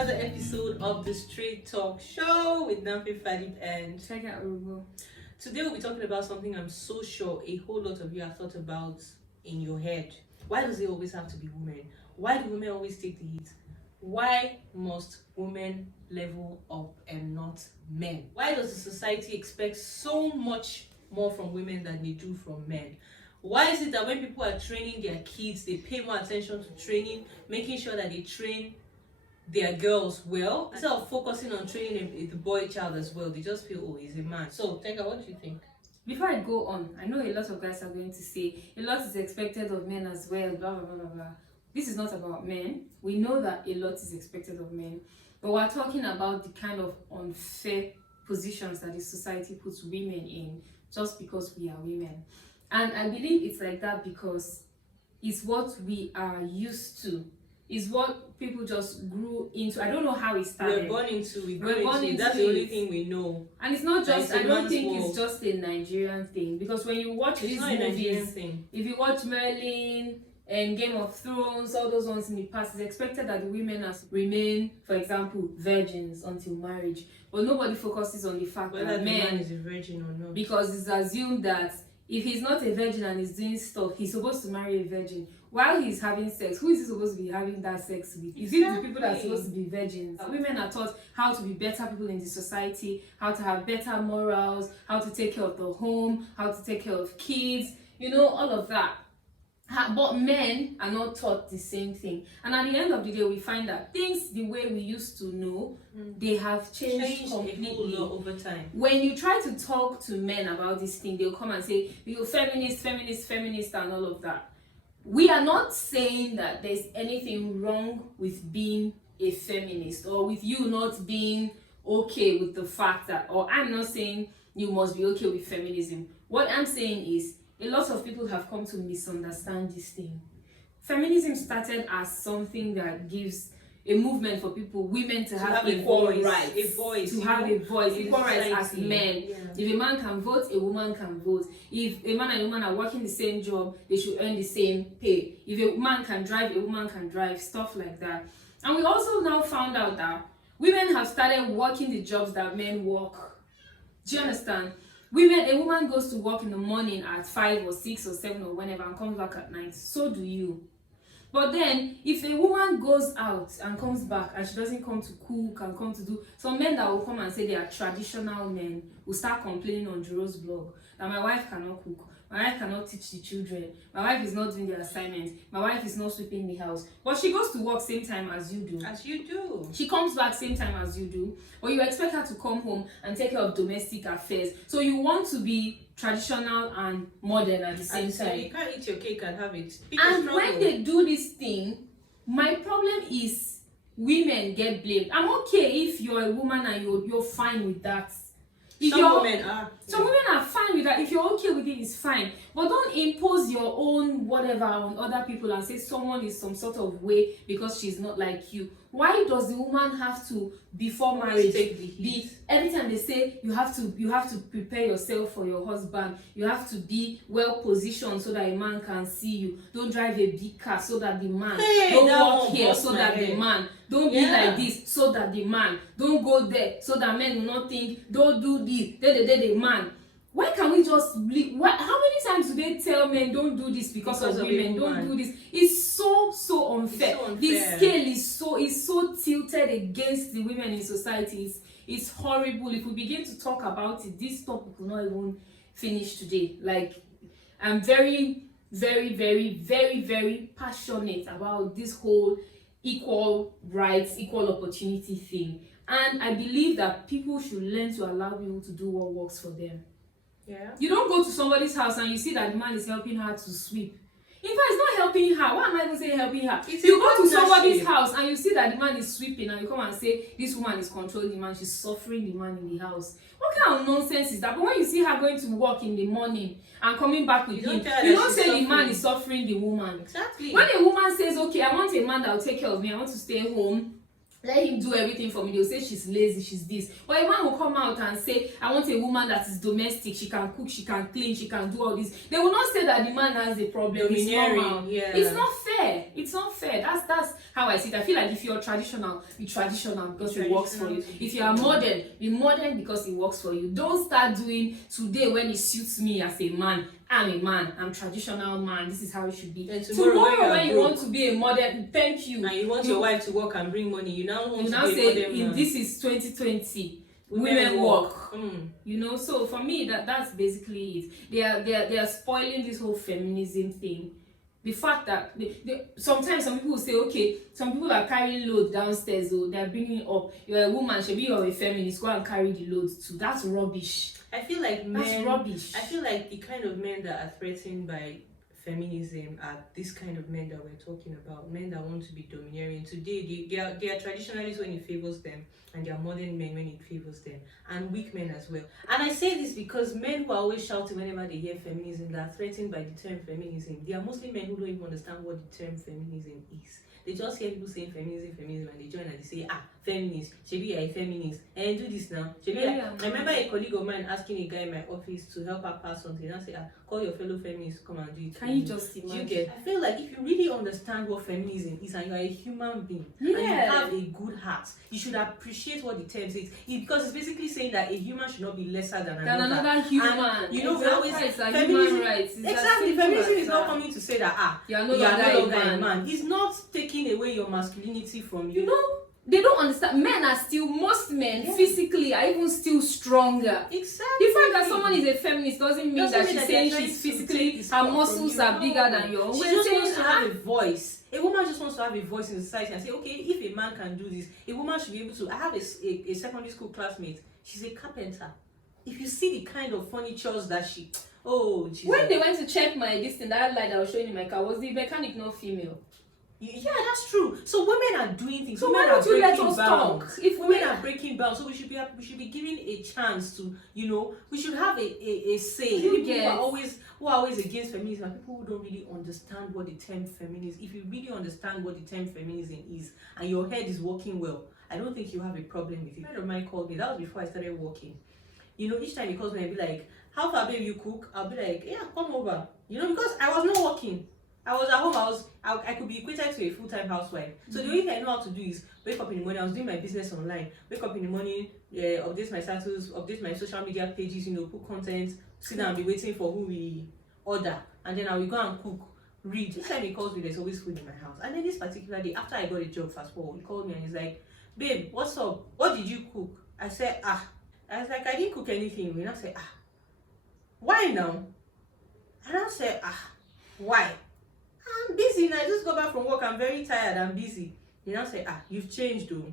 another episode of the Street Talk Show with Namfi Fadib and Check out Urugu. Today we'll be talking about something I'm so sure a whole lot of you have thought about in your head. Why does it always have to be women? Why do women always take the heat? Why must women level up and not men? Why does the society expect so much more from women than they do from men? Why is it that when people are training their kids, they pay more attention to training, making sure that they train their girls well, instead of focusing on training the boy child as well? They just feel, oh, he's a man. So, Tenka, what do you think? Before I go on, I know a lot of guys are going to say a lot is expected of men as well, blah blah blah blah blah. This is not about men. We know that a lot is expected of men, but we're talking about the kind of unfair positions that the society puts women in just because we are women. And I believe it's like that because it's what we are used to. It's what people just grew into. I don't know how it started. We're born into it. That's the only thing we know. And it's not just, I don't think it's just a Nigerian thing. Because when you watch these movies, if you watch Merlin and Game of Thrones, all those ones in the past, it's expected that the women has remain, for example, virgins until marriage. But nobody focuses on the fact whether that the men man is a virgin or not. Because it's assumed that if he's not a virgin and he's doing stuff, he's supposed to marry a virgin. While he's having sex, who is he supposed to be having that sex with? Is it the people that are supposed to be virgins? Women are taught how to be better people in the society, how to have better morals, how to take care of the home, how to take care of kids, all of that. But men are not taught the same thing. And at the end of the day, we find that things the way we used to know, they have changed completely a whole lot over time. When you try to talk to men about this thing, they'll come and say, you're feminist, and all of that. We are not saying that there's anything wrong with being a feminist or with you not being okay with the fact that, or I'm not saying you must be okay with feminism. What I'm saying is, a lot of people have come to misunderstand this thing. Feminism started as something that gives a movement for people, women to have equal rights, equal rights as men. Yeah. If a man can vote, a woman can vote. If a man and a woman are working the same job, they should earn the same pay. If a man can drive, a woman can drive, stuff like that. And we also now found out that women have started working the jobs that men work. Do you understand? A woman goes to work in the morning at 5 or 6 or 7 or whenever and comes back at night. So do you. But then, if a woman goes out and comes back and she doesn't come to cook and come to do, some men that will come and say they are traditional men will start complaining on Juro's blog that my wife cannot cook, my wife cannot teach the children, my wife is not doing the assignments, my wife is not sweeping the house. But she goes to work same time as you do. As you do. She comes back same time as you do. Or you expect her to come home and take care of domestic affairs. So you want to be traditional and modern at the same time. You can't eat your cake and have it. And when they do this thing, my problem is women get blamed. I'm okay if you're a woman and you're fine with that. Some women are. Some women are fine with that. If you're okay with it, it's fine. But don't impose your own whatever on other people and say someone is some sort of way because she's not like you. Why does the woman have to, before marriage, every time they say you have to prepare yourself for your husband, you have to be well positioned so that a man can see you. Don't drive a big car so that the man, don't walk here so that the man, don't be like this so that the man, don't go there so that men will not think, don't do this, the man. Why can we just believe? How many times do they tell men don't do this because of women? Don't do this. It's so unfair. The scale is so tilted against the women in society. It's horrible. If we begin to talk about it, this topic will not even finish today. Like, I'm very, very, very, very, very passionate about this whole equal rights, equal opportunity thing. And I believe that people should learn to allow people to do what works for them. Yeah. You don't go to somebody's house and you see that the man is helping her to sweep. In fact, it's not helping her. Why am I even saying helping her? You go to somebody's house and you see that the man is sweeping and you come and say, this woman is controlling the man, she's suffering the man in the house. What kind of nonsense is that? But when you see her going to work in the morning and coming back with him, you don't say the man is suffering the woman. Exactly. When a woman says, okay, I want a man that will take care of me, I want to stay home, let him do everything for me, they'll say she's lazy, she's this. But a man will come out and say, I want a woman that is domestic, she can cook, she can clean, she can do all this. They will not say that the man has a problem. It's normal. Yeah. It's not fair. fair. It's not fair. That's how I see it. I feel like if you're traditional, be traditional because it works for you. If you are modern, be modern because it works for you. Don't start doing today when it suits me as a man. I'm a man. I'm traditional man. This is how it should be. And tomorrow when you want to be a modern, thank you. And you want your wife to work and bring money. You now want to be say, a modern man. This is 2020. Women work. Mm. So for me that's basically it. They are spoiling this whole feminism thing. The fact that sometimes some people will say, okay, some people are carrying load downstairs, or they're bringing it up. You're a woman, maybe you're a feminist, go and carry the load too. That's rubbish. I feel like that's rubbish. I feel like the kind of men that are threatened by feminism are this kind of men that we're talking about, men that want to be domineering. Today they are traditionalists when it favors them, and they are modern men when it favors them, and weak men as well. And I say this because men who are always shouting whenever they hear feminism, that are threatened by the term feminism, they are mostly men who don't even understand what the term feminism is. They just hear people saying feminism, and they join and they say, feminist, shebi you're a feminist, and do this now. I remember a colleague of mine asking a guy in my office to help her pass something, and I say, call your fellow feminists, come and do it. Can you just imagine? I feel like if you really understand what feminism is, and you're a human being, and you have a good heart, you should appreciate what the term says. Because it's basically saying that a human should not be lesser than another human. And, you know, we always human rights. Exactly, feminism is not coming to say that you're no longer a man. It's not taking away your masculinity from you. You know, they don't understand. Men are still, most men physically are even still stronger. Exactly. The fact that someone is a feminist doesn't mean that she's saying she's physically, her muscles are bigger than yours. She just wants to have a voice. A woman just wants to have a voice in society and say, okay, if a man can do this, a woman should be able to. I have a secondary school classmate. She's a carpenter. If you see the kind of furnitures that she, when they went to check my that light I was showing in my car, was the mechanic not female? Yeah, that's true. So women are doing things. So women why don't you let us talk? If women are breaking bounds, so we should be given a chance to, we should have a say. People who are always against feminism are people who don't really understand what the term feminism. If you really understand what the term feminism is, and your head is working well, I don't think you have a problem with it. A friend of mine called me. That was before I started working. Each time he calls me, I'll be like, "How far, babe, you cook?" I'll be like, "Yeah, come over." Because I was not working. I was at home. I could be equated to a full-time housewife. So the only thing I know how to do is wake up in the morning. I was doing my business online. Wake up in the morning, update my status, update my social media pages. Put content. Sit down and be waiting for who we order, and then I will go and cook. Read. Each time he calls me, there's always food in my house. And then this particular day, after I got a job fast forward, he called me and he's like, "Babe, what's up? What did you cook?" I said, I was like, "I didn't cook anything." And I said, "Why now?" And I said, "Why?" "I'm busy and I just got back from work. I'm very tired. I'm busy." And I said, "You've changed though."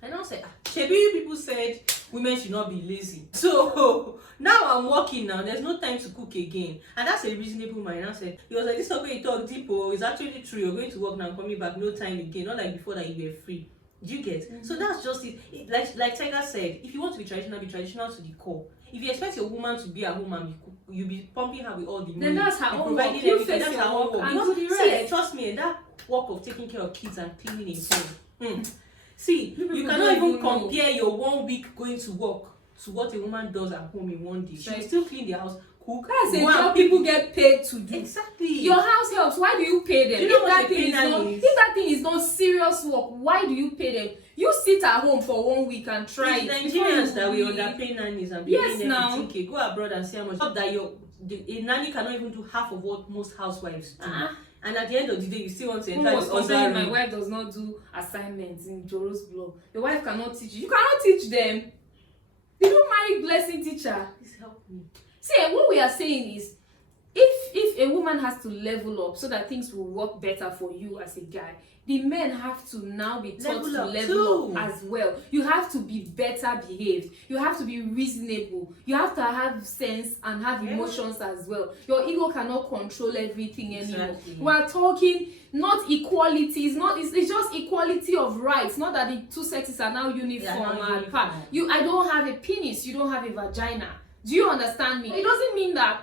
And I said, "Shebi, people said women should not be lazy. So now I'm working now. There's no time to cook again." And that's a reasonable man. And I said, he was like, "This is okay, you talk deep. It's actually true. You're going to work now, coming back, no time again. Not like before that you were free." Do you get? So that's just it. Like Tiger said, if you want to be traditional to the core. If you expect your woman to be at home and you be pumping her with all the money, then that's her own work. That's her own work. And do the rest. Trust me, that work of taking care of kids and cleaning a home. See, you cannot even compare your 1 week going to work to what a woman does at home in 1 day. She will still clean their house, cook. That's a job people get paid to do. Exactly. Your house helps. Why do you pay them? If that thing is not serious work, why do you pay them? You sit at home for 1 week and try it. Nigerians that we underpay nannies and paying them 15K. Go abroad and see how much. That a nanny cannot even do half of what most housewives do. And at the end of the day, you still want to enter the other. My wife does not do assignments in Joro's blog. Your wife cannot teach you. You cannot teach them. They don't marry blessing teacher. Please help me. See, what we are saying is, if a woman has to level up so that things will work better for you as a guy, the men have to now be taught to level up as well. You have to be better behaved. You have to be reasonable. You have to have sense and have emotions as well. Your ego cannot control everything anymore. Exactly. We are talking not equality. It's just equality of rights. Not that the two sexes are now uniform. I don't have a penis. You don't have a vagina. Do you understand me? It doesn't mean that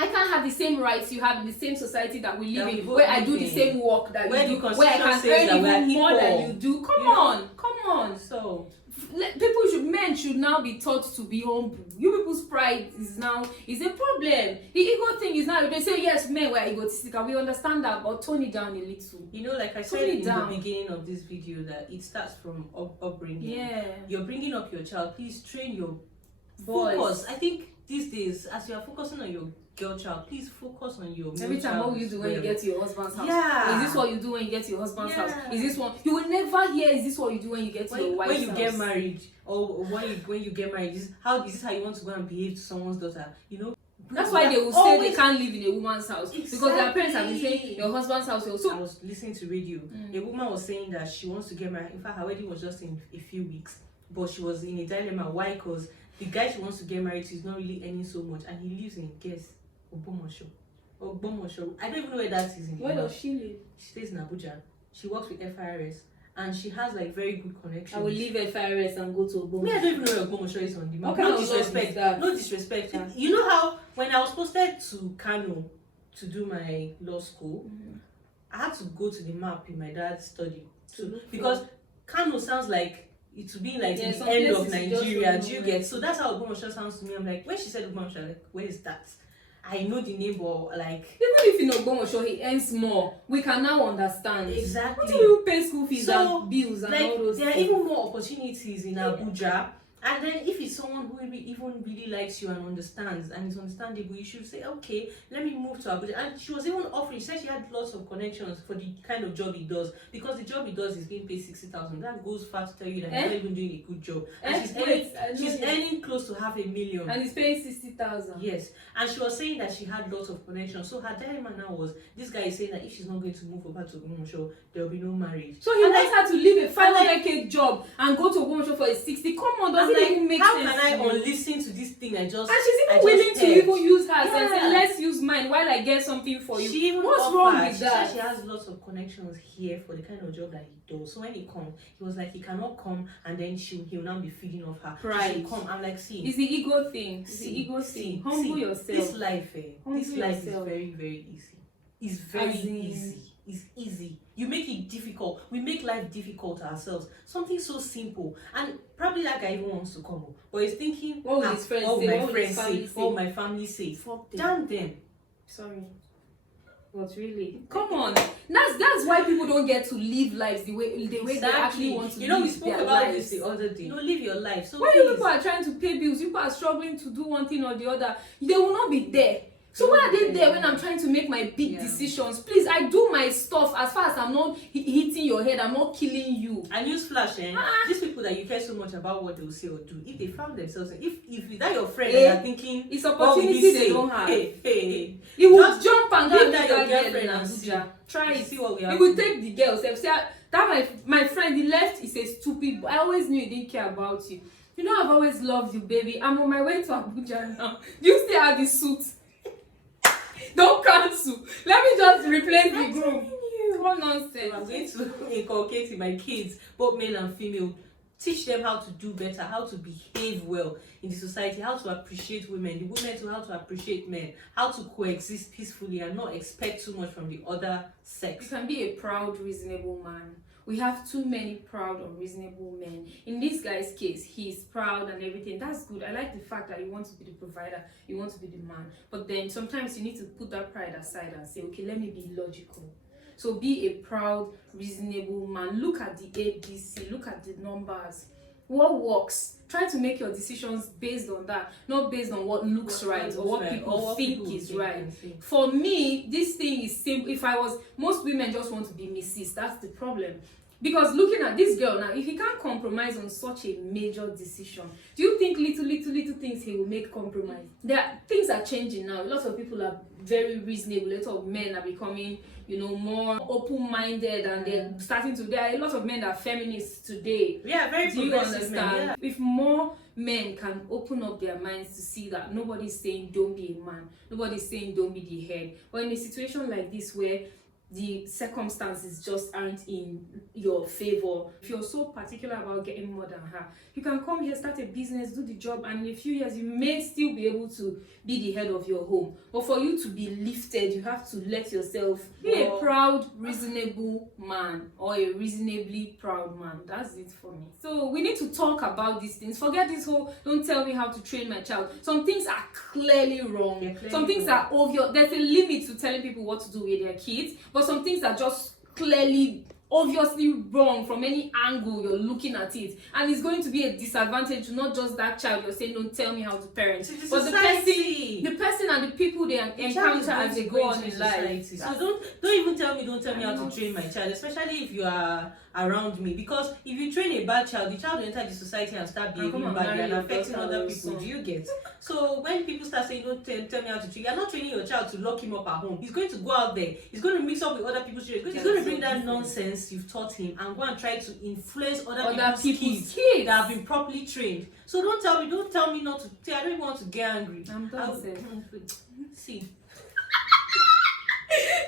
I can't have the same rights you have in the same society that we live in, where I do the same work that you do, where I can earn even more than you do. Come on. So Men should now be taught to be humble. You people's pride is a problem. The ego thing is now, they say yes, men were egotistical, we understand that, but tone it down a little. You know, like I said in the beginning of this video, that it starts from upbringing. Yeah, you're bringing up your child, please train your voice. Focus. I think these days, as you are focusing on your girl child, please focus on your every time. What will you do when you get to your husband's house? Yeah. Is this what you do when you get to your husband's house? Is this one you will never hear? Is this what you do when you get to your wife's house? When you get married, or when you get married, is this how you want to go and behave to someone's daughter? You know. That's why they will say they can't live in a woman's house. Exactly. Because their parents have been saying your husband's house. So I was listening to radio. A woman was saying that she wants to get married. In fact, her wedding was just in a few weeks, but she was in a dilemma. Why? Because the guy she wants to get married to is not really earning so much, and he lives in Ogbomosho. I don't even know where that is in. Where does she live? She stays in Abuja. She works with FIRS, and she has like very good connections. I will leave FIRS and go to Ogbomosho. Me, I don't even know where Ogbomosho is on the map. No disrespect. Yeah. You know how when I was posted to Kano to do my law school, I had to go to the map in my dad's study because Kano sounds like it would be like the end of Nigeria. Do you get? So that's how Ogbomosho sounds to me. I'm like, when she said Ogbomosho, I'm like, where is that? I know the name, but like, even if in Ogbomosho he earns more, we can now understand. Exactly. What do you pay school fees and bills and all those there things? Are even more opportunities in Abuja. And then if it's someone who even really likes you and understands and is understandable, you should say, okay, let me move to Abuja. And she was even offering, she said she had lots of connections for the kind of job he does, because the job he does is being paid 60,000. That goes far to tell you that he's not even doing a good job. And she's earning close to 500,000. And he's paying 60,000. Yes. And she was saying that she had lots of connections. So her dilemma now was, this guy is saying that if she's not going to move over to Ogbomosho, there will be no marriage. So he wants her to leave a 500k job and go to Ogbomosho for a 60. Come on, doesn't it even make sense? How can I unlisten to this thing I just? And she's even willing to even use hers and say, let's use mine while I get something for you. She even What's wrong with that? She has lots of connections here for the kind of job that he does. So when he comes, he was like, he cannot come and then he'll now be feeding off her. Right. She'll come. I'm like, see. It's the ego thing. It's the ego thing. Humble yourself. This life, is very, very easy. It's very easy. It's easy. You make it difficult. We make life difficult ourselves. Something so simple. And probably that guy even wants to come, but he's thinking, what will his friends say? What my family say? Fuck them. Damn them. Sorry. But really, come on. That's why people don't get to live lives the way they actually want to live. You know, we spoke about lives. this the other day. You know, live your life. So when you people are trying to pay bills, you people are struggling to do one thing or the other, they will not be there. So why are they there when I'm trying to make my big decisions? Please, I do my stuff as far as I'm not hitting your head, I'm not killing you. And newsflash, these people that you care so much about what they will say or do, if they found themselves, if that your friend and you're thinking, it's opportunity they don't have. You will jump and give that your your girlfriend and Abuja. Try it. See what we have. You will take the girl. Say that my friend, he left, is a stupid, but I always knew he didn't care about you. You know, I've always loved you, baby. I'm on my way to Abuja now. You still have the suit. Don't cancel. Let me just replace the groom. What nonsense. I'm going to inculcate in my kids, both male and female, teach them how to do better, how to behave well in the society, how to appreciate women, the women to how to appreciate men, how to coexist peacefully and not expect too much from the other sex. You can be a proud, reasonable man. We have too many proud, unreasonable men. In this guy's case, he's proud and everything. That's good. I like the fact that you want to be the provider, you want to be the man. But then sometimes you need to put that pride aside and say, okay, let me be logical. So be a proud, reasonable man. Look at the ABC, look at the numbers. What works? Try to make your decisions based on that, not based on what looks right or what people think is right. For me, this thing is simple. Most women just want to be Mrs. That's the problem. Because looking at this girl now, if he can't compromise on such a major decision, do you think little things he will make compromise? Things are changing now. Lots of people are very reasonable. Lots of men are becoming, more open-minded, and there are a lot of men that are feminists today. Yeah, very do you understand? Men, yeah. If more men can open up their minds to see that nobody's saying don't be a man, nobody's saying don't be the head. But in a situation like this where the circumstances just aren't in your favor. If you're so particular about getting more than her, you can come here, start a business, do the job, and in a few years you may still be able to be the head of your home. But for you to be lifted, you have to let yourself be a proud, reasonable man, or a reasonably proud man. That's it for me. So we need to talk about these things. Forget this whole don't tell me how to train my child. Some things are clearly wrong. Some things are obvious. There's a limit to telling people what to do with their kids, but some things are just clearly, obviously wrong from any angle you're looking at it, and it's going to be a disadvantage to not just that child you're saying don't tell me how to parent, but the person and the people they encounter as they go on in life. So don't even tell me how to train my child, especially if you are around me, because if you train a bad child, the child will enter the society and start behaving badly and affecting other people. Do you get? So when people start saying don't tell me how to train, you're not training your child to lock him up at home. He's going to go out there, he's going to mix up with other people's children, he's going to bring that nonsense you've taught him and go and try to influence other people's kids that have been properly trained. So don't tell me not to tell. I don't even want to get angry. I'm done. See.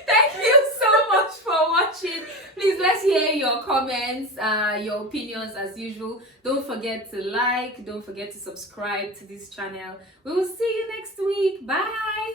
Thank you so much for watching. Please, let's hear your comments, your opinions as usual. Don't forget to like, don't forget to subscribe to this channel. We will see you next week. Bye.